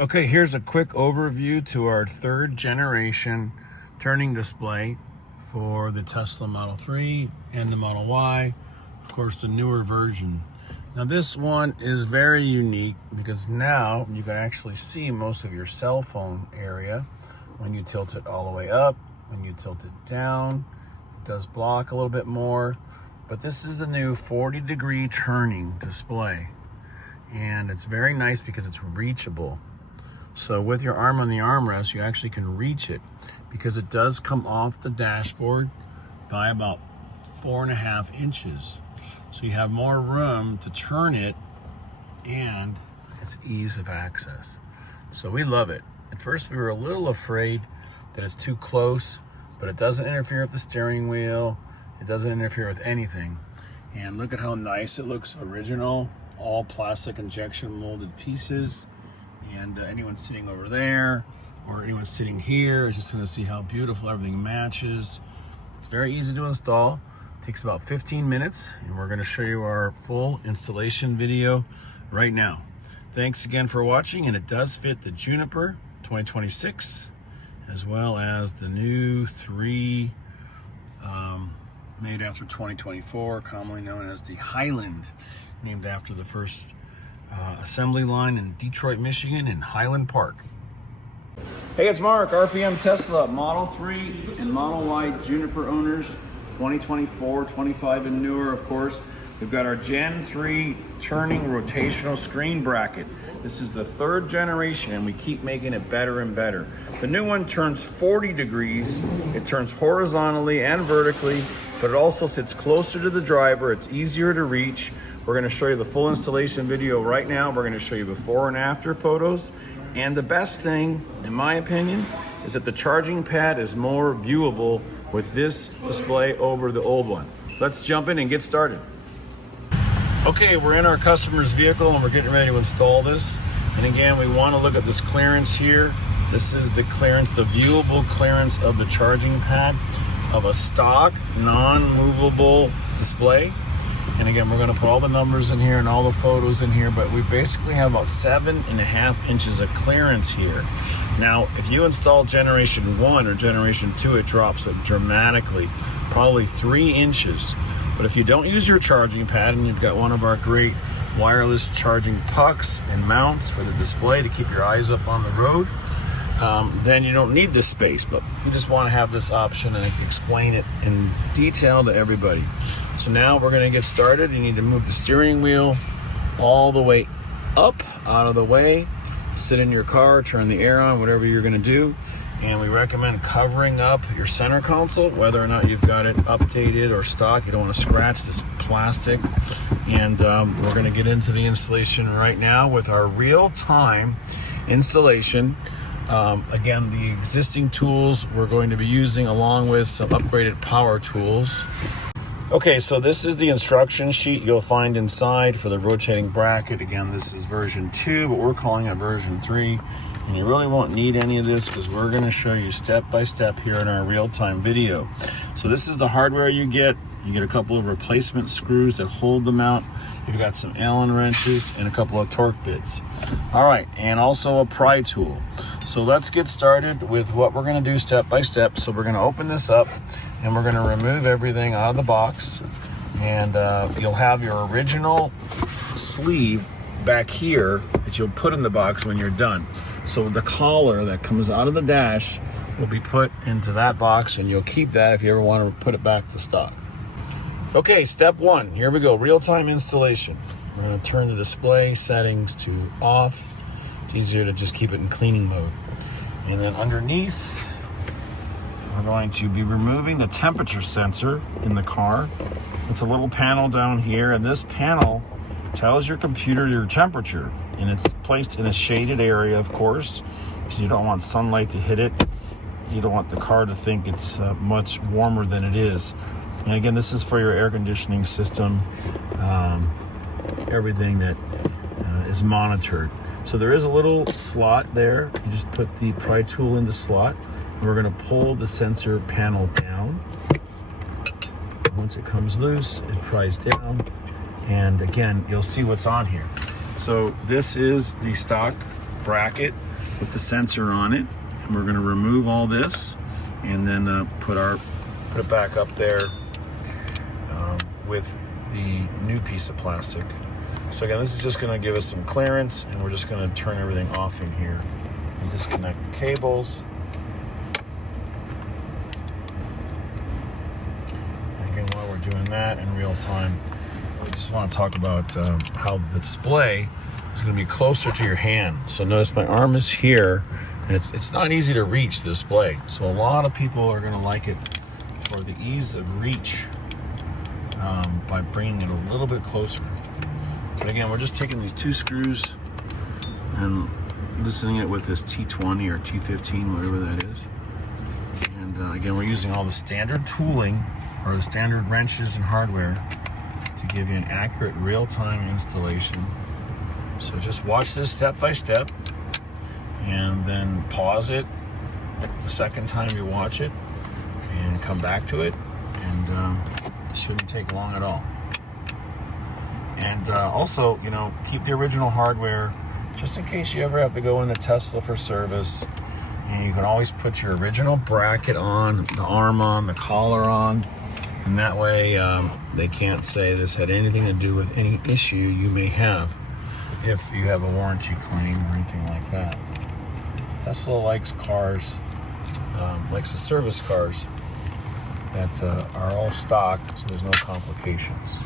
Okay, here's a quick overview to our third generation turning display for the Tesla Model 3 and the Model Y, of course the newer version. Now this one is very unique because now you can actually see most of your cell phone area when you tilt it all the way up, when you tilt it down. It does block a little bit more, but this is a new 40-degree turning display. And it's very nice because it's reachable. So with your arm on the armrest, you actually can reach it because it does come off the dashboard by about 4.5 inches. So you have more room to turn it and it's ease of access. So we love it. At first we were a little afraid that it's too close, but it doesn't interfere with the steering wheel. It doesn't interfere with anything. And look at how nice it looks, original, all plastic injection molded pieces. And anyone sitting over there or anyone sitting here is just going to see how beautiful everything matches. It's very easy to install. It takes about 15 minutes, and we're going to show you our full installation video right now. Thanks again for watching, and it does fit the Juniper 2026 as well as the new 3 made after 2024, commonly known as the Highland, named after the first assembly line in Detroit, Michigan in Highland Park. Hey, it's Mark, RPM Tesla, Model 3 and Model Y Juniper owners, 2024, 25 and newer, of course. We've got our Gen 3 turning rotational screen bracket. This is the third generation and we keep making it better and better. The new one turns 40 degrees. It turns horizontally and vertically, but it also sits closer to the driver. It's easier to reach. We're going to show you the full installation video right now. We're going to show you before and after photos. And the best thing, in my opinion, is that the charging pad is more viewable with this display over the old one. Let's jump in and get started. Okay, we're in our customer's vehicle and we're getting ready to install this. And again, we want to look at this clearance here. This is the clearance, the viewable clearance of the charging pad of a stock non-movable display. And again, we're going to put all the numbers in here and all the photos in here, but we basically have about 7.5 inches of clearance here. Now, if you install generation 1 or generation 2, it drops it dramatically, probably 3 inches. But if you don't use your charging pad and you've got one of our great wireless charging pucks and mounts for the display to keep your eyes up on the road, then you don't need this space, but you just want to have this option and explain it in detail to everybody. So now we're going to get started. You need to move the steering wheel all the way up, out of the way, sit in your car, turn the air on, whatever you're going to do. And we recommend covering up your center console, whether or not you've got it updated or stock. You don't want to scratch this plastic. And we're going to get into the installation right now with our real-time installation. Again, the existing tools we're going to be using along with some upgraded power tools. Okay, so this is the instruction sheet you'll find inside for the rotating bracket. Again, this is version 2, but we're calling it version 3. And you really won't need any of this because we're going to show you step by step here in our real-time video. So this is the hardware you get. You get a couple of replacement screws that hold the mount. You've got some Allen wrenches and a couple of torque bits. All right, and also a pry tool. So let's get started with what we're going to do step by step. So we're going to open this up and we're going to remove everything out of the box. And you'll have your original sleeve back here that you'll put in the box when you're done. So the collar that comes out of the dash will be put into that box and you'll keep that if you ever want to put it back to stock. Okay, step 1, here we go, real-time installation. We're going to turn the display settings to off. It's easier to just keep it in cleaning mode. And then underneath, we're going to be removing the temperature sensor in the car. It's a little panel down here, and this panel tells your computer your temperature. And it's placed in a shaded area, of course, because you don't want sunlight to hit it. You don't want the car to think it's much warmer than it is. And again, this is for your air conditioning system, everything that is monitored. So there is a little slot there. You just put the pry tool in the slot. And we're going to pull the sensor panel down. Once it comes loose, it pries down. And again, you'll see what's on here. So this is the stock bracket with the sensor on it. And we're gonna remove all this and then put it back up there with the new piece of plastic. So again, this is just gonna give us some clearance, and we're just gonna turn everything off in here and disconnect the cables. And again, while we're doing that in real time, I just wanna talk about how the display is gonna be closer to your hand. So notice my arm is here, and it's not easy to reach the display. So a lot of people are gonna like it for the ease of reach by bringing it a little bit closer. But again, we're just taking these 2 screws and loosening it with this T20 or T15, whatever that is. And again, we're using all the standard tooling or the standard wrenches and hardware to give you an accurate real-time installation. So just watch this step by step and then pause it the second time you watch it and come back to it, and it shouldn't take long at all. And also, you know, keep the original hardware just in case you ever have to go into Tesla for service. And you can always put your original bracket on, the arm on, the collar on, and that way they can't say this had anything to do with any issue you may have if you have a warranty claim or anything like that. Tesla likes cars, likes to service cars that are all stock, so there's no complications.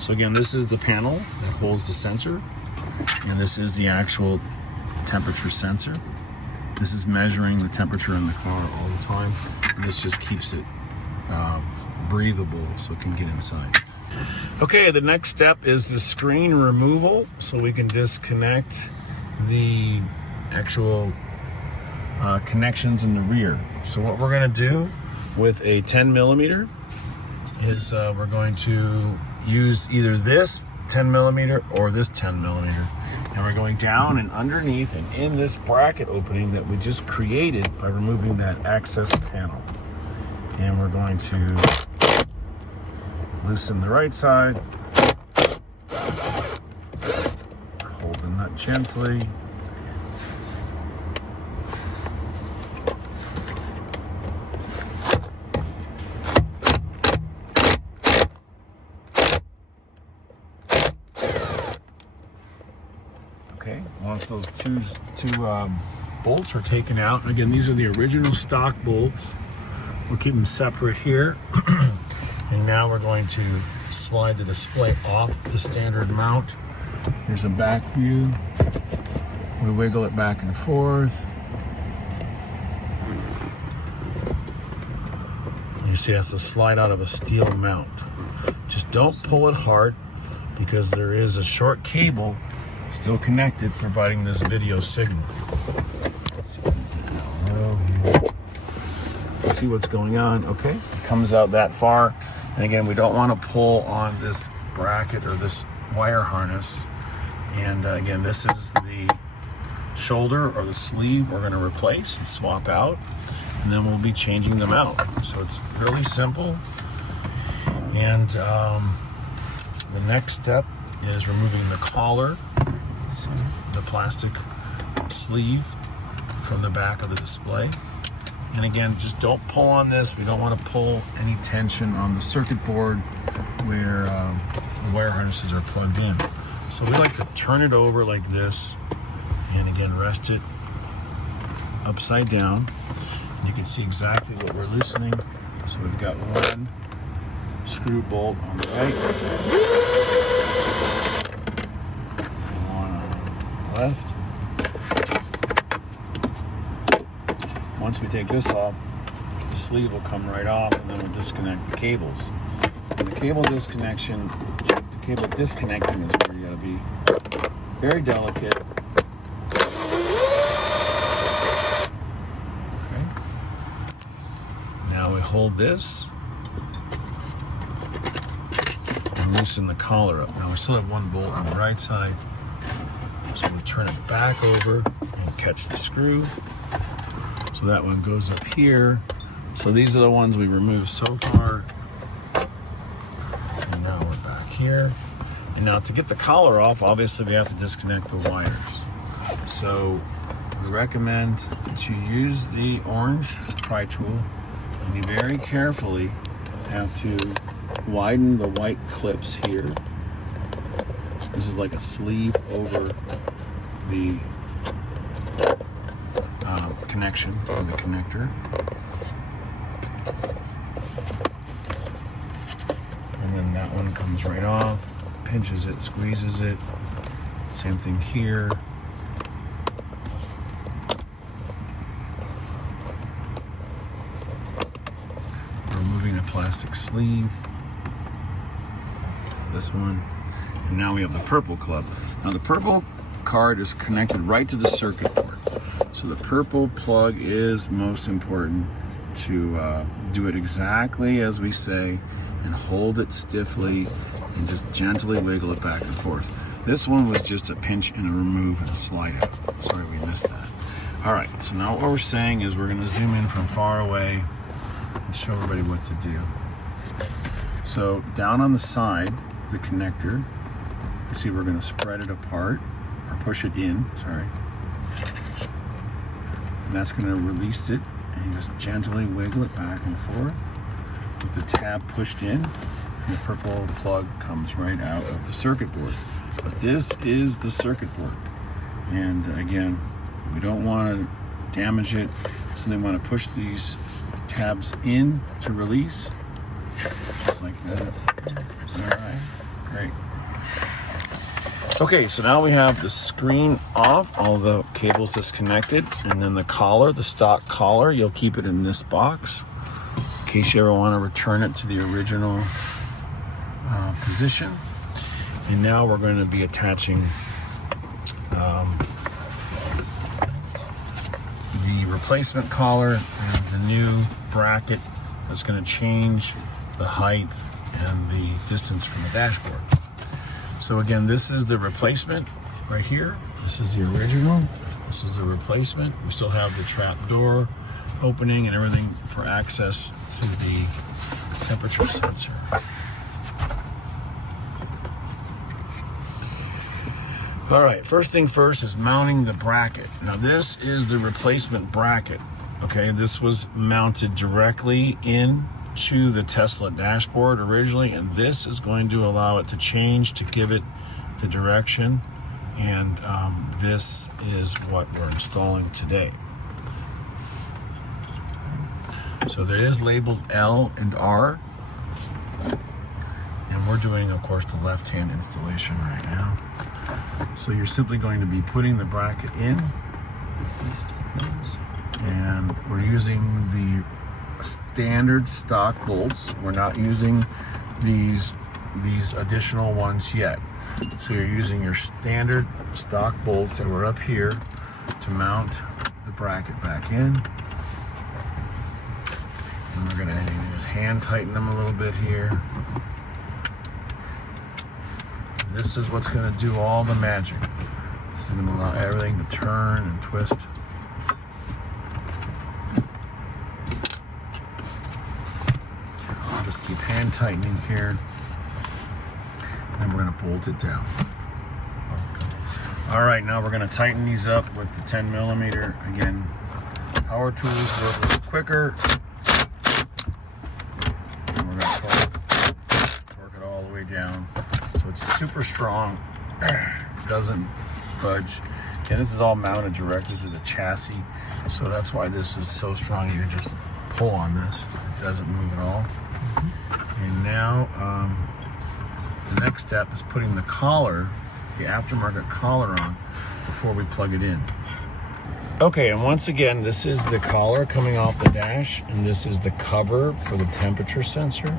So again, this is the panel that holds the sensor, and this is the actual temperature sensor. This is measuring the temperature in the car all the time, and this just keeps it breathable so it can get inside. Okay, the next step is the screen removal, so we can disconnect the actual connections in the rear. So what we're going to do with a 10 millimeter is we're going to use either this 10 millimeter or this 10 millimeter, and we're going down and underneath and in this bracket opening that we just created by removing that access panel. And we're going to loosen the right side, hold the nut gently, okay, once those two bolts are taken out, and again, these are the original stock bolts. We'll keep them separate here. And now we're going to slide the display off the standard mount. Here's a back view. We wiggle it back and forth. You see it has to slide out of a steel mount. Just don't pull it hard because there is a short cable still connected providing this video signal. Let's see what's going on. Okay, it comes out that far. And again, we don't want to pull on this bracket or this wire harness. And again, this is the shoulder or the sleeve we're going to replace and swap out. And then we'll be changing them out. So it's really simple. And the next step is removing the collar, so the plastic sleeve from the back of the display. And again, just don't pull on this. We don't want to pull any tension on the circuit board where the wire harnesses are plugged in. So we like to turn it over like this, and again, rest it upside down. And you can see exactly what we're loosening. So we've got one screw bolt on the right, one on the left. Once we take this off, the sleeve will come right off, and then we'll disconnect the cables. And the cable disconnection, the cable disconnecting is where you gotta be very delicate. Okay. Now we hold this and loosen the collar up. Now we still have one bolt on the right side, so we turn it back over and catch the screw. So that one goes up here. So these are the ones we removed so far. And now we're back here. And now to get the collar off, obviously we have to disconnect the wires. So we recommend that you use the orange pry tool, and you very carefully have to widen the white clips here. This is like a sleeve over the connection for the connector. And then that one comes right off, pinches it, squeezes it. Same thing here. Removing a plastic sleeve. This one. And now we have the purple club. Now the purple card is connected right to the circuit board. So the purple plug is most important to do it exactly as we say, and hold it stiffly and just gently wiggle it back and forth. This one was just a pinch and a remove and a slide out. Sorry we missed that. All right, so now what we're saying is we're gonna zoom in from far away and show everybody what to do. So down on the side of the connector, you see we're gonna spread it apart, or push it in, sorry. And that's gonna release it, and you just gently wiggle it back and forth with the tab pushed in, and the purple plug comes right out of the circuit board. But this is the circuit board. And again, we don't wanna damage it, so they wanna push these tabs in to release, just like that. All right, great. Okay, so now we have the screen off, all the cables disconnected, and then the collar, the stock collar, you'll keep it in this box in case you ever want to return it to the original position. And now we're going to be attaching the replacement collar and the new bracket that's going to change the height and the distance from the dashboard. So again, this is the replacement right here. This is the original. This is the replacement. We still have the trap door opening and everything for access to the temperature sensor. All right, first thing first is mounting the bracket. Now this is the replacement bracket. Okay, this was mounted directly into the Tesla dashboard originally, and this is going to allow it to change to give it the direction, and this is what we're installing today. So there is labeled L and R, and we're doing, of course, the left-hand installation right now. So you're simply going to be putting the bracket in, and we're using the standard stock bolts. We're not using these additional ones yet. So you're using your standard stock bolts that were up here to mount the bracket back in. And we're gonna just hand tighten them a little bit here. This is what's gonna do all the magic. This is gonna allow everything to turn and twist. Just keep hand tightening here, and we're gonna bolt it down. All right, now we're gonna tighten these up with the 10mm. Again, power tools work a little quicker. And we're gonna torque it all the way down. So it's super strong, doesn't budge. And this is all mounted directly to the chassis. So that's why this is so strong. You can just pull on this, it doesn't move at all. And now the next step is putting the collar, the aftermarket collar, on before we plug it in. Okay, and once again, this is the collar coming off the dash, and this is the cover for the temperature sensor.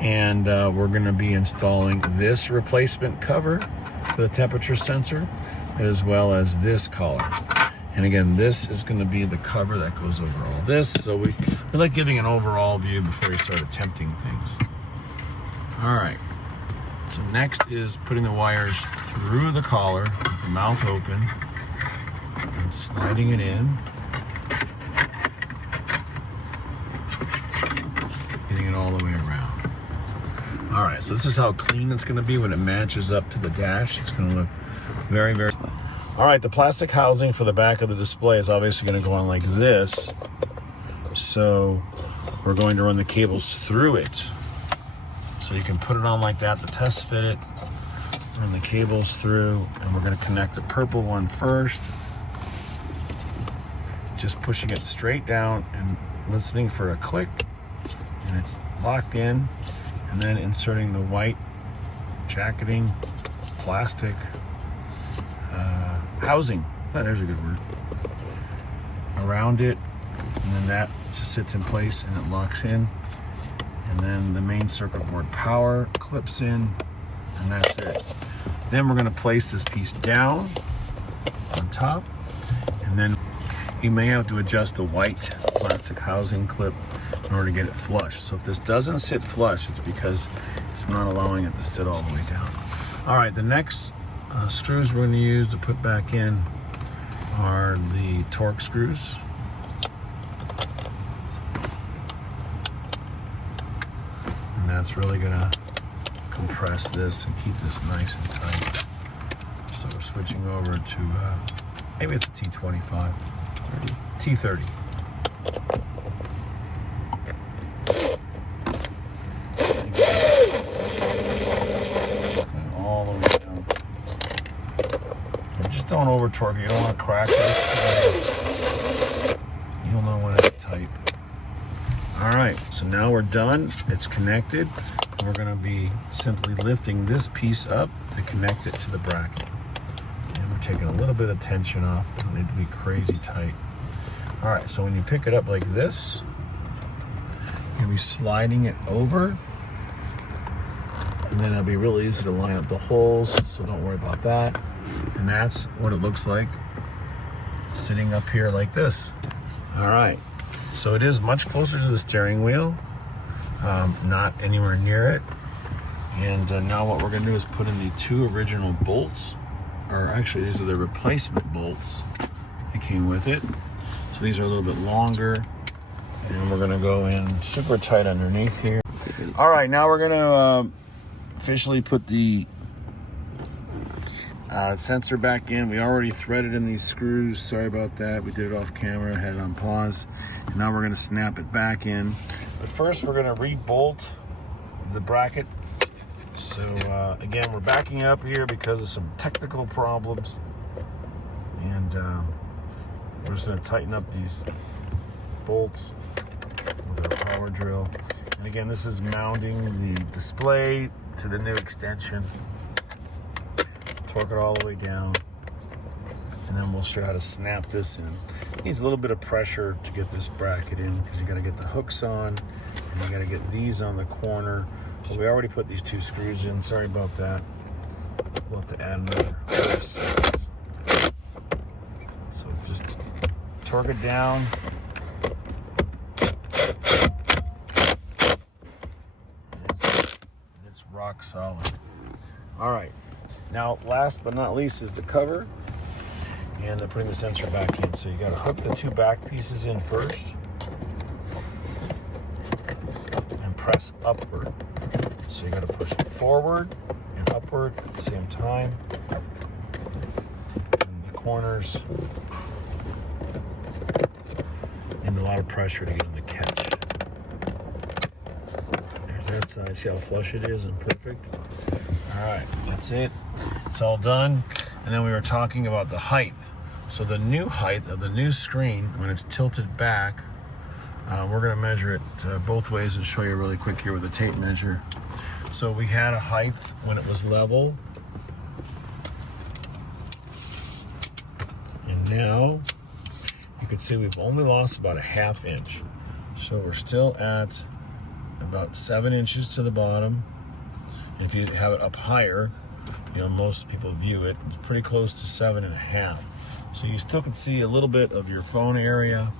And we're going to be installing this replacement cover for the temperature sensor, as well as this collar. And again, this is going to be the cover that goes over all this. So we like giving an overall view before you start attempting things. All right. So next is putting the wires through the collar with the mouth open and sliding it in. Getting it all the way around. All right, so this is how clean it's going to be when it matches up to the dash. It's going to look very, very... All right, the plastic housing for the back of the display is obviously going to go on like this. So we're going to run the cables through it. So you can put it on like that to test fit it, run the cables through, and we're going to connect the purple one first. Just pushing it straight down and listening for a click, and it's locked in, and then inserting the white jacketing plastic housing, there's a good word, around it, and then that just sits in place and it locks in, and then the main circuit board power clips in, and that's it. Then we're going to place this piece down on top, and then you may have to adjust the white plastic housing clip in order to get it flush. So if this doesn't sit flush, it's because it's not allowing it to sit all the way down. All right, the next screws we're going to use to put back in are the torque screws. And that's really going to compress this and keep this nice and tight. So we're switching over to, maybe it's a T25, T30. All the way down. And just don't over torque it. You don't want to crack this. You'll know when it's tight. All right, so now we're done. It's connected. We're going to be simply lifting this piece up to connect it to the bracket. And we're taking a little bit of tension off. It doesn't need to be crazy tight. All right, so when you pick it up like this, you'll be sliding it over, and then it'll be really easy to line up the holes, so don't worry about that. And that's what it looks like sitting up here like this. All right, so it is much closer to the steering wheel, not anywhere near it. And now what we're gonna do is put in the two original bolts, or actually these are the replacement bolts that came with it. So these are a little bit longer, and we're gonna go in super tight underneath here. All right, now we're gonna officially put the sensor back in. We already threaded in these screws. Sorry about that. We did it off camera, had it on pause. And now we're gonna snap it back in. But first we're gonna re-bolt the bracket. So again, we're backing up here because of some technical problems. And we're just gonna tighten up these bolts with our power drill. And again, this is mounting the display to the new extension. Torque it all the way down, and then we'll show you how to snap this in. It needs a little bit of pressure to get this bracket in, because you got to get the hooks on, and you got to get these on the corner. But we already put these two screws in. Sorry about that. We'll have to add another 5 seconds. So just torque it down. It's rock solid. All right. Now, last but not least is the cover, and putting the sensor back in. So you got to hook the two back pieces in first, and press upward. So you got to push it forward and upward at the same time. And the corners, and a lot of pressure to get them to catch. There's that side. See how flush it is and perfect? All right, that's it. It's all done. And then we were talking about the height. So the new height of the new screen, when it's tilted back, we're gonna measure it both ways and show you really quick here with a tape measure. So we had a height when it was level. And now you can see we've only lost about a 1/2 inch. So we're still at about 7 inches to the bottom. And if you have it up higher, you know, most people view it, it's pretty close to 7.5. So you still can see a little bit of your phone area.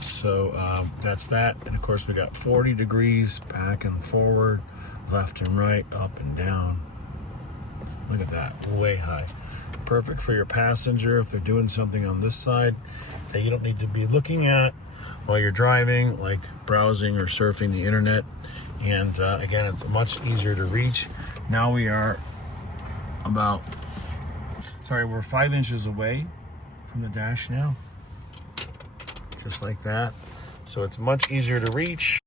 So that's that. And of course we got 40 degrees back and forward, left and right, up and down. Look at that, way high. Perfect for your passenger if they're doing something on this side that you don't need to be looking at while you're driving, like browsing or surfing the internet. And again, it's much easier to reach. Now we are about, sorry, we're 5 inches away from the dash now. Just like that. So it's much easier to reach.